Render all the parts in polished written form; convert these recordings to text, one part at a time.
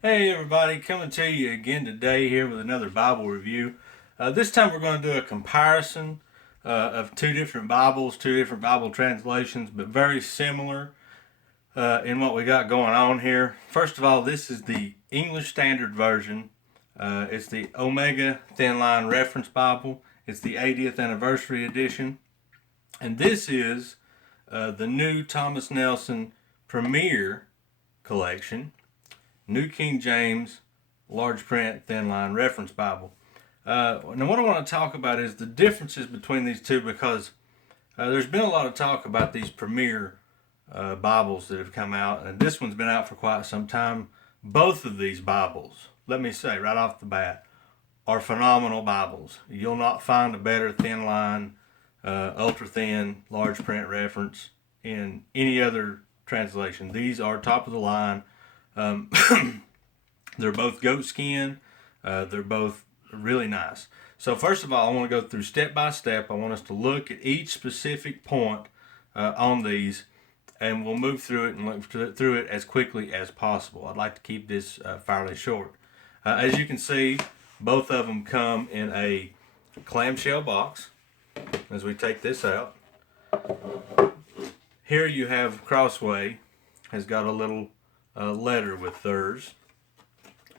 Hey everybody, coming to you again today here with another Bible review. This time we're going to do a comparison of two different Bibles, two different Bible translations, but very similar in what we got going on here. First of all, this is the English Standard Version. It's the Omega Thin Line Reference Bible. It's the 80th Anniversary Edition. And this is the new Thomas Nelson Premier Collection. New King James Large Print Thin Line Reference Bible. Now what I want to talk about is the differences between these two, because there's been a lot of talk about these premier Bibles that have come out, and this one's been out for quite some time. Both of these Bibles, let me say right off the bat, are phenomenal Bibles. You'll not find a better thin line, ultra thin, large print reference in any other translation. These are top of the line. They're both goat skin. They're both really nice. So first of all, I want to go through step by step. I want us to look at each specific point on these, and we'll move through it and look through it as quickly as possible. I'd like to keep this fairly short. As you can see, both of them come in a clamshell box. As we take this out, here you have Crossway has got a little letter with theirs,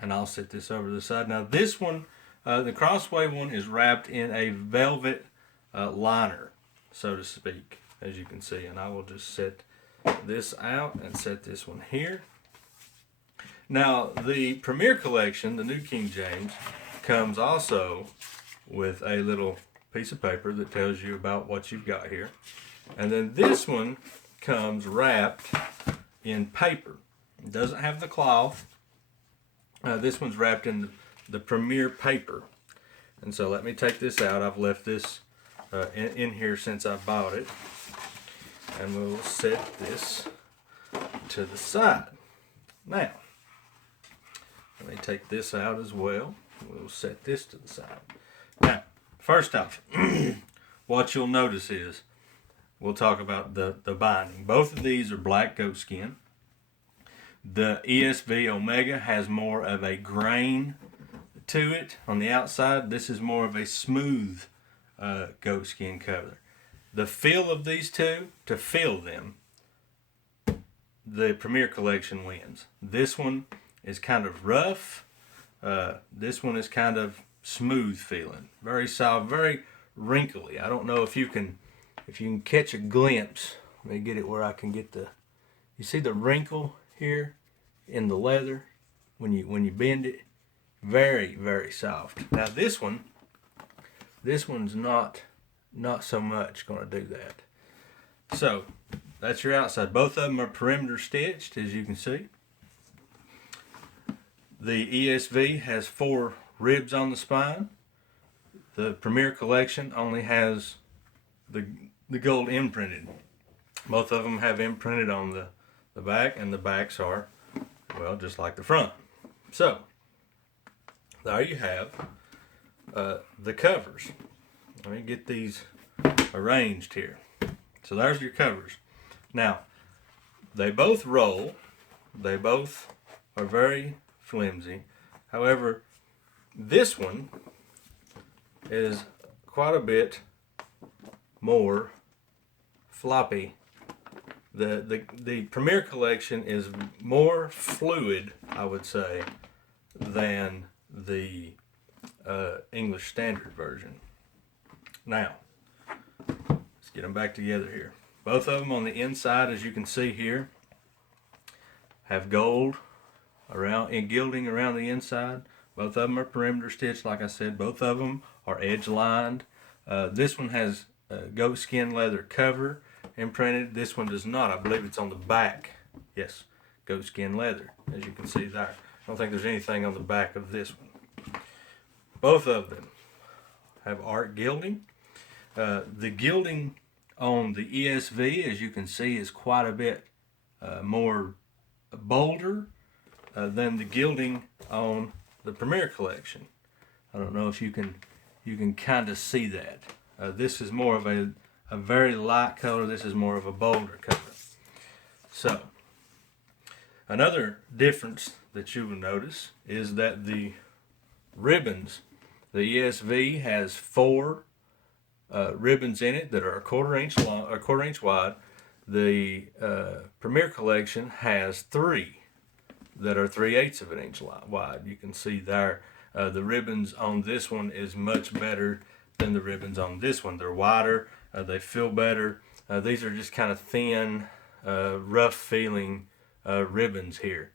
and I'll set this over to the side. Now this one, the Crossway one, is wrapped in a velvet liner, so to speak, as you can see, and I will just set this out and set this one here. Now the Premier Collection, the New King James, comes also with a little piece of paper that tells you about what you've got here, and then this one comes wrapped in paper. It doesn't have the cloth. This one's wrapped in the Premier paper. And so let me take this out. I've left this in here since I bought it. And we'll set this to the side. Now, let me take this out as well. We'll set this to the side. Now, first off, what you'll notice is, we'll talk about the binding. Both of these are black goat skin. The ESV Omega has more of a grain to it on the outside. This is more of a smooth goat skin cover. The feel of these two, to feel them, the Premier Collection wins. This one is kind of rough. This one is kind of smooth feeling. Very soft, very wrinkly. I don't know if you can catch a glimpse. Let me get it where I can get you see the wrinkle here in the leather when you bend it. Very, very soft. Now this one's not so much going to do that. So that's your outside. Both of them are perimeter stitched, as you can see. The ESV has 4 ribs on the spine. The Premier Collection only has the gold imprinted. Both of them have imprinted on the back, and the backs are, well, just like the front. So there you have the covers. Let me get these arranged here. So there's your covers. Now, they both roll. They both are very flimsy. However, this one is quite a bit more floppy. The Premier Collection is more fluid, I would say, than the English Standard Version. Now, let's get them back together here. Both of them on the inside, as you can see here, have gold around and gilding around the inside. Both of them are perimeter stitched, like I said. Both of them are edge lined. This one has goat skin leather cover imprinted. This one does not. I believe it's on the back. Yes, goat skin leather, as you can see there. I don't think there's anything on the back of this one. Both of them have art gilding. The gilding on the ESV, as you can see, is quite a bit more bolder than the gilding on the Premier Collection. I don't know if you can kind of see that. This is more of a very light color. This is more of a bolder color. So, another difference that you will notice is that the ribbons, the ESV has 4 ribbons in it that are a quarter-inch long, a quarter-inch wide. The Premier Collection has 3 that are 3/8 of an inch wide. You can see there. The ribbons on this one is much better than the ribbons on this one. They're wider. They feel better. These are just kind of thin, rough feeling ribbons here.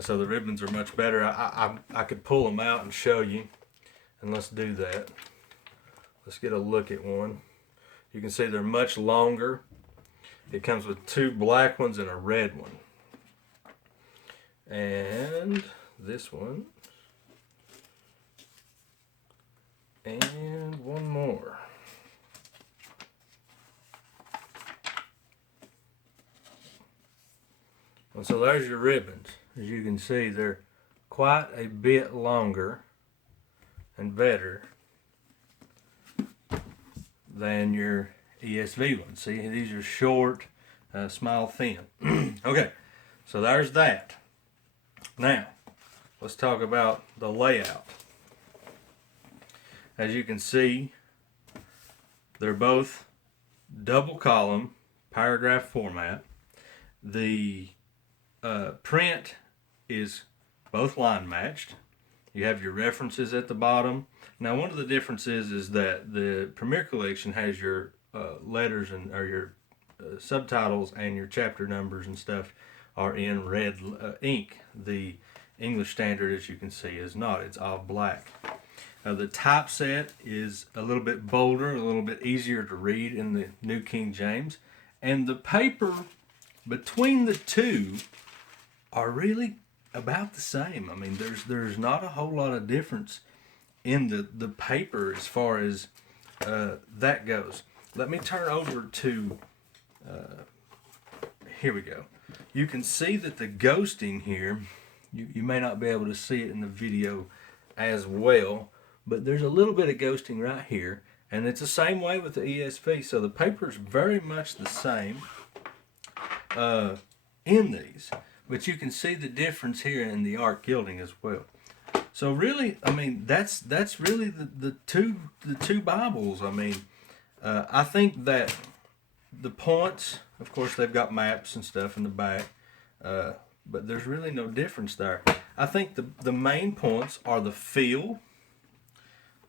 So the ribbons are much better. I could pull them out and show you, and let's do that. Let's get a look at one. You can see they're much longer. It comes with 2 black ones and a red one. And this one. And one more. And so there's your ribbons. As you can see, they're quite a bit longer and better than your ESV ones. See, these are short, small, thin. Okay, so there's that. Now, let's talk about the layout. As you can see, they're both double column paragraph format. The print is both line matched. You have your references at the bottom. Now, one of the differences is that the Premier Collection has your letters and or your subtitles and your chapter numbers and stuff are in red ink. The English Standard, as you can see, is not. It's all black. The typeset is a little bit bolder, a little bit easier to read in the New King James. And the paper between the two are really about the same. I mean, there's not a whole lot of difference in the paper as far as that goes. Let me turn over to, here we go. You can see that the ghosting here, you may not be able to see it in the video as well, but there's a little bit of ghosting right here, and it's the same way with the ESV. So the paper is very much the same in these, but you can see the difference here in the art gilding as well. So really, I mean, that's really the two Bibles. I mean, I think that the points, of course, they've got maps and stuff in the back, but there's really no difference there. I think the main points are the feel.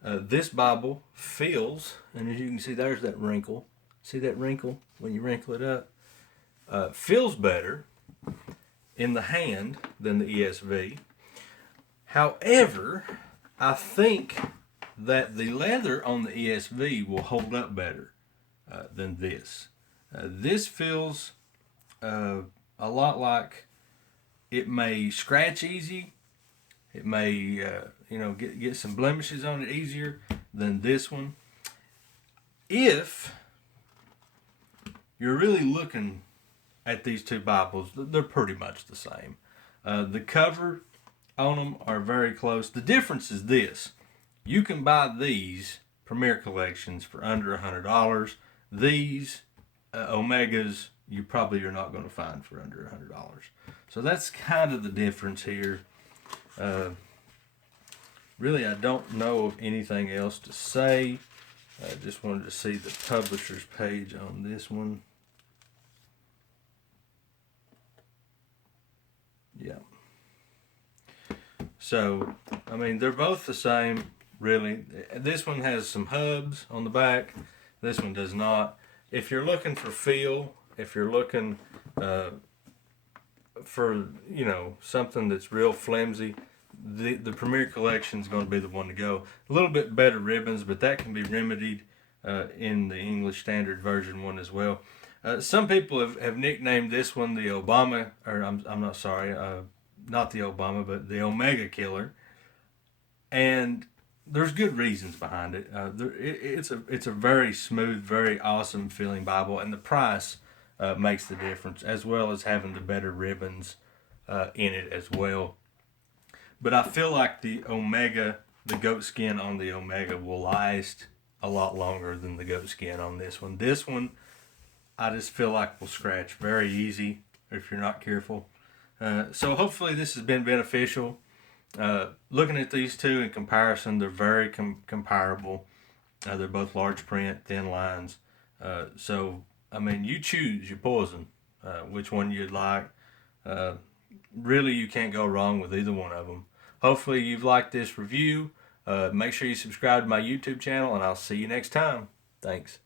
This Bible feels, and as you can see, there's that wrinkle. See that wrinkle when you wrinkle it up? Feels better in the hand than the ESV. However, I think that the leather on the ESV will hold up better than this. This feels a lot like it may scratch easy. It may, get some blemishes on it easier than this one. If you're really looking at these two Bibles, they're pretty much the same. The cover on them are very close. The difference is this. You can buy these Premier Collections for under $100. These Omegas, you probably are not going to find for under $100. So that's kind of the difference here. Really, I don't know of anything else to say. I just wanted to see the publisher's page on this one. Yeah. So, I mean, they're both the same, really. This one has some hubs on the back. This one does not. If you're looking for feel, if you're looking for, something that's real flimsy, the Premier Collection is going to be the one to go. A little bit better ribbons, but that can be remedied in the English Standard Version 1 as well. Some people have nicknamed this one the Obama, or I'm not sorry, not the Obama, but the Omega Killer. And there's good reasons behind it. It's a very smooth, very awesome feeling Bible, and the price makes the difference, as well as having the better ribbons in it as well. But I feel like the Omega, the goat skin on the Omega will last a lot longer than the goat skin on this one. This one, I just feel like will scratch very easy if you're not careful. So hopefully this has been beneficial. Looking at these two in comparison, they're very comparable. They're both large print, thin lines. So, I mean, you choose your poison, which one you'd like. Uh, Really, you can't go wrong with either one of them. Hopefully, you've liked this review. Make sure you subscribe to my YouTube channel, and I'll see you next time. Thanks.